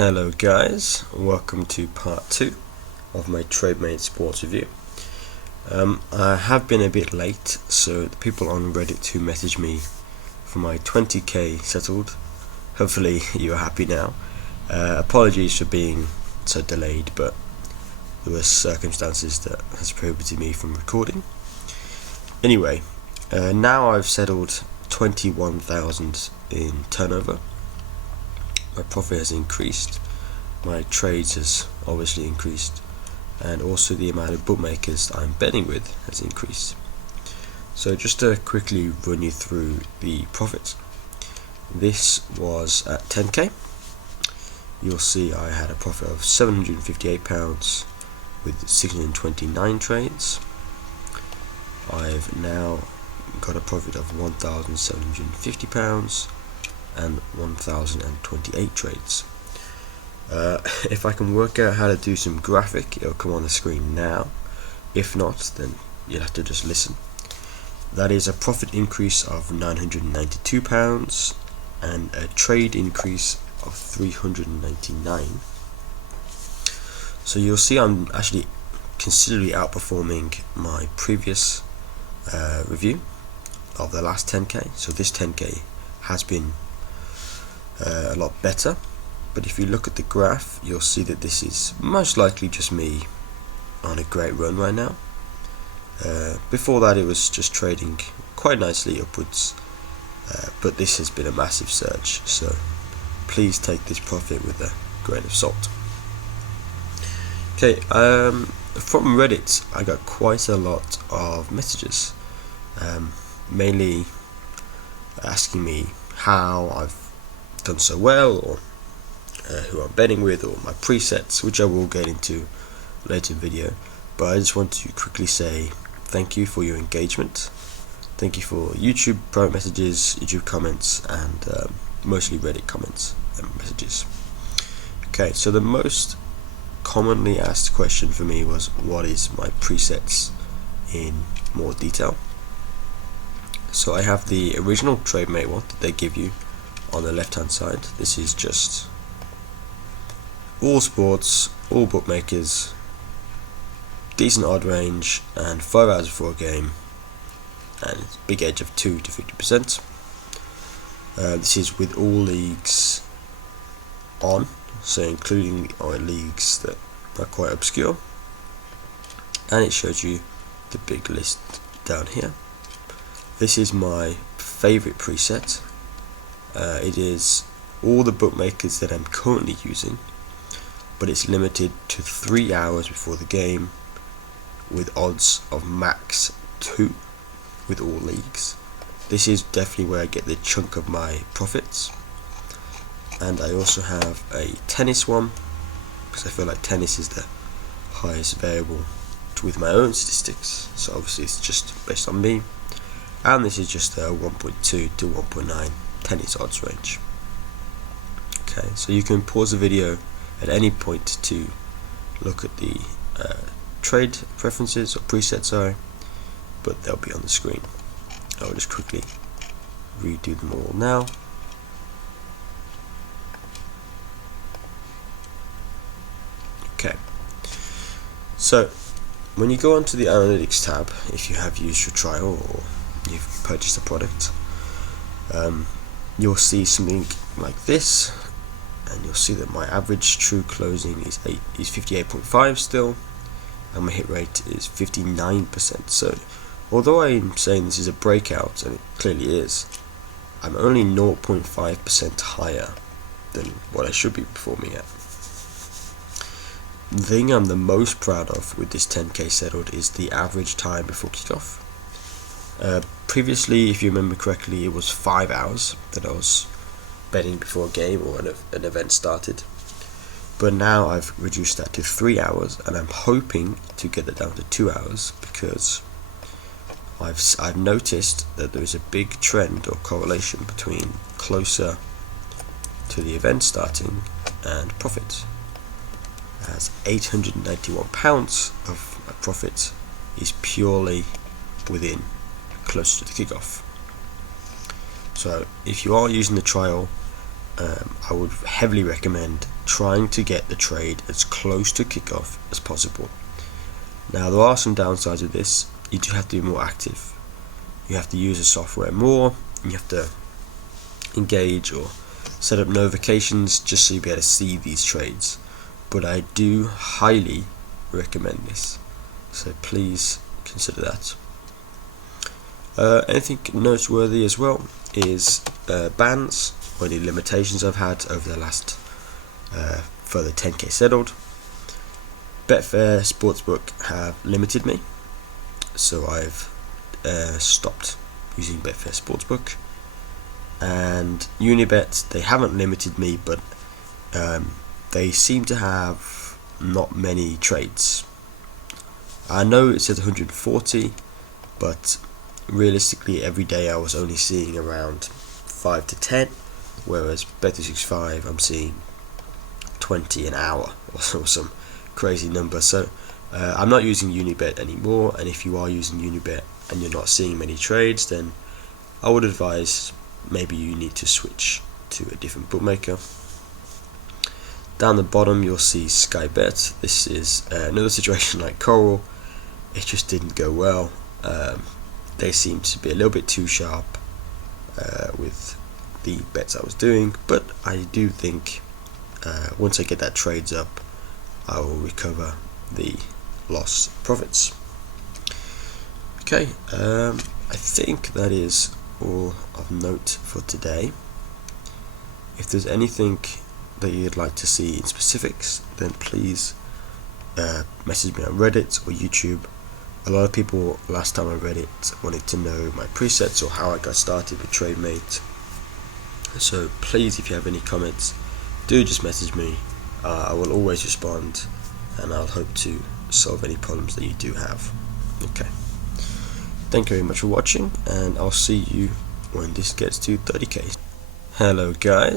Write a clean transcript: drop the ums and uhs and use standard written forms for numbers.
Hello guys, welcome to part 2 of my Tradematesports review. I have been a bit late, so the people on Reddit who messaged me for my 20k settled, hopefully you're happy now. Apologies for being so delayed, but there were circumstances that has prohibited me from recording. Anyway, now I've settled 21,000 in turnover. My profit has increased, my trades has obviously increased, and also the amount of bookmakers I'm betting with has increased. So just to quickly run you through the profits. This was at 10k. You'll see I had a profit of £758 with 629 trades. I've now got a profit of £1,750 and 1,028 trades. If I can work out how to do some graphic, it'll come on the screen now. If not, then you'll have to just listen. That is a profit increase of £992 and a trade increase of 399. So you'll see I'm actually considerably outperforming my previous review of the last 10k. So this 10k has been a lot better, but if you look at the graph, you'll see that this is most likely just me on a great run right now. Before that, it was just trading quite nicely upwards, but this has been a massive surge, so please take this profit with a grain of salt. Okay, from Reddit I got quite a lot of messages, mainly asking me how I've done so well, or who I'm betting with, or my presets, which I will get into later in the video. But I just want to quickly say thank you for your engagement. Thank you for YouTube private messages, YouTube comments, and mostly Reddit comments and messages. Okay, so the most commonly asked question for me was, what is my presets in more detail? So I have the original TradeMate one that they give you on the left hand side. This is just all sports, all bookmakers, decent odd range, and 5 hours before a game, and it's big edge of 2 to 50%. This is with all leagues on, so including our leagues that are quite obscure, and it shows you the big list down here. This is my favorite preset. It is all the bookmakers that I'm currently using, but it's limited to 3 hours before the game with odds of max 2 with all leagues. This is definitely where I get the chunk of my profits. And I also have a tennis one, because I feel like tennis is the highest variable with my own statistics, so obviously it's just based on me. And this is just a 1.2 to 1.9 tennis odds range. Okay, so you can pause the video at any point to look at the trade preferences or presets, but they'll be on the screen. I'll just quickly redo them all now. Okay, so when you go onto the analytics tab, if you have used your trial or you've purchased a product, you'll see something like this, and you'll see that my average true closing is 58.5 still, and my hit rate is 59%. So although I'm saying this is a breakout, and it clearly is, I'm only 0.5% higher than what I should be performing at. The thing I'm the most proud of with this 10k settled is the average time before kickoff. Previously, if you remember correctly, it was 5 hours that I was betting before a game or an event started, but now I've reduced that to 3 hours, and I'm hoping to get that down to 2 hours, because I've noticed that there is a big trend or correlation between closer to the event starting and profit, as £891 of my profit is purely within close to the kickoff. So if you are using the trial, I would heavily recommend trying to get the trade as close to kickoff as possible. Now there are some downsides of this. You do have to be more active. You have to use the software more. You have to engage or set up notifications just so you'll be able to see these trades. But I do highly recommend this, so please consider that. Anything noteworthy as well is bans or any limitations I've had over the last further 10k settled. Betfair Sportsbook have limited me, so I've stopped using Betfair Sportsbook. And Unibet, they haven't limited me, but they seem to have not many trades. I know it says 140, but realistically every day I was only seeing around 5 to 10, whereas Bet365 I'm seeing 20 an hour or some crazy number. So I'm not using Unibet anymore, and if you are using Unibet and you're not seeing many trades, then I would advise maybe you need to switch to a different bookmaker. Down the bottom you'll see Sky Bet. This is another situation like Coral. It just didn't go well. They seemed to be a little bit too sharp with the bets I was doing, but I do think once I get that trades up, I will recover the lost profits. Okay, I think that is all of note for today. If there's anything that you'd like to see in specifics, then please message me on Reddit or YouTube. A lot of people last time I read it wanted to know my presets or how I got started with Trademate. So please, if you have any comments, do just message me. I will always respond, and I'll hope to solve any problems that you do have. Okay. Thank you very much for watching, and I'll see you when this gets to 30k. Hello guys.